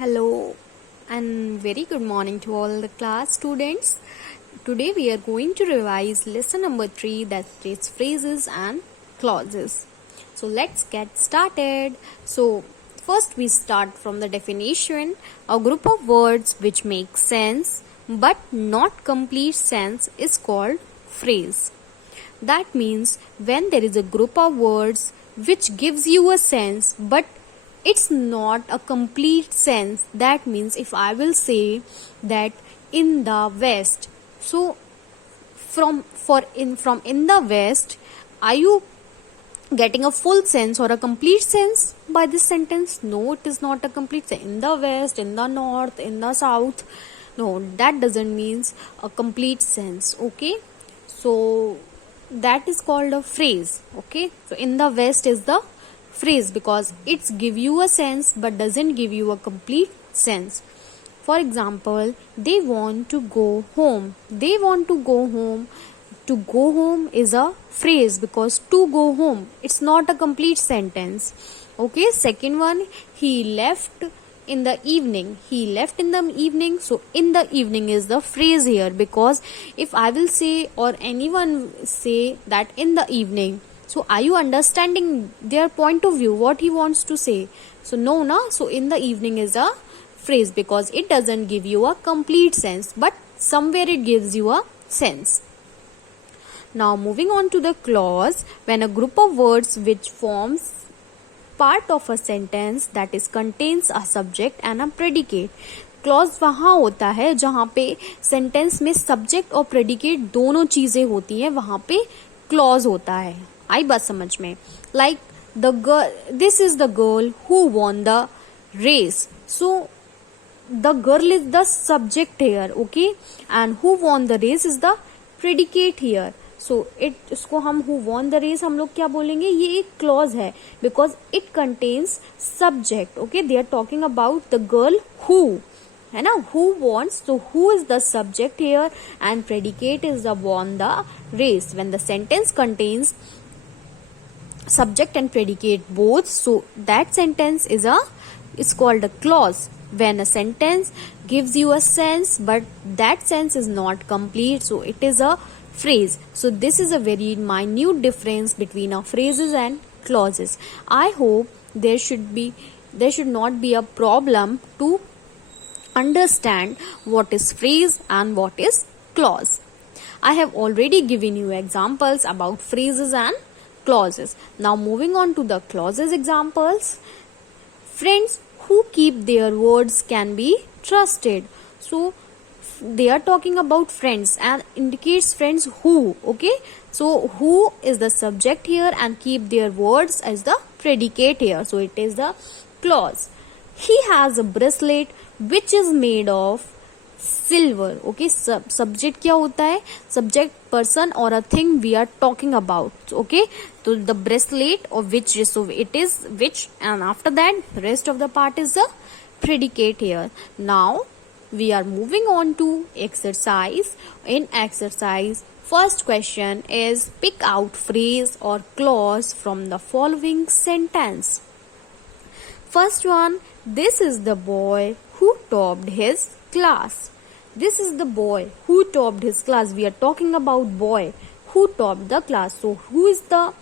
Hello and very good morning to all the class students. Today we are going to revise lesson number 3, that is phrases and clauses. So let's get started. So first we start from the definition. A group of words which make sense but not complete sense is called phrase. That means when there is a group of words which gives you a sense but it's not a complete sense. That means if I will say that in the west, so from in the west, are you getting a full sense or a complete sense by this sentence? No, it is not a complete sense. In the west, in the north, in the south, no, that doesn't means a complete sense. Okay, so that is called a phrase. Okay, so in the west is the phrase because it's give you a sense but doesn't give you a complete sense. For example, they want to go home. They want to go home. To go home is a phrase because to go home, it's not a complete sentence. Okay, second one, he left in the evening. He left in the evening. So in the evening is the phrase here because if I will say or anyone say that in the evening, so are you understanding their point of view, what he wants to say? So no, na. So in the evening is a phrase because it doesn't give you a complete sense, but somewhere it gives you a sense. Now moving on to the clause, when a group of words which forms part of a sentence that is contains a subject and a predicate. Clause वहाँ होता है जहाँ पे sentence में subject और predicate दोनों चीजें होती हैं, वहाँ पे क्लॉज होता है. आई बात समझ में? Like the girl, this is the girl who won the race. So the girl is the subject here. Okay, and who won the race is the predicate here. So इसको हम हु वॉन द रेस हम लोग क्या बोलेंगे? ये एक clause है because it contains subject. Okay, they are talking about the girl who, है ना, who wants. So who is the subject here and predicate is the won the race. When the sentence contains subject and predicate both, so that sentence is called a clause. When a sentence gives you a sense but that sense is not complete, so it is a phrase. So this is a very minute difference between our phrases and clauses. I hope there should not be a problem to understand what is phrase and what is clause. I have already given you examples about phrases and clauses. Now moving on to the clauses examples. Friends who keep their words can be trusted. So they are talking about friends and indicates friends who. Okay, so who is the subject here and keep their words as the predicate here. So it is the clause. He has a bracelet which is made of silver. Okay, subject क्या होता है? Subject person or a thing we are talking about. Okay, so the bracelet of which, so it is which, and after that the rest of the part is the predicate here. Now we are moving on to exercise. In exercise, first question is pick out phrase or clause from the following sentence. First one, this is the boy who topped his class. This is the boy who topped his class. We are talking about boy who topped the class. So who is the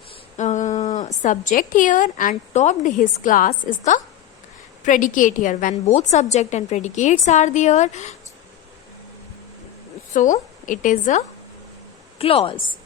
subject here and topped his class is the predicate here. When both subject and predicates are there, so it is a clause.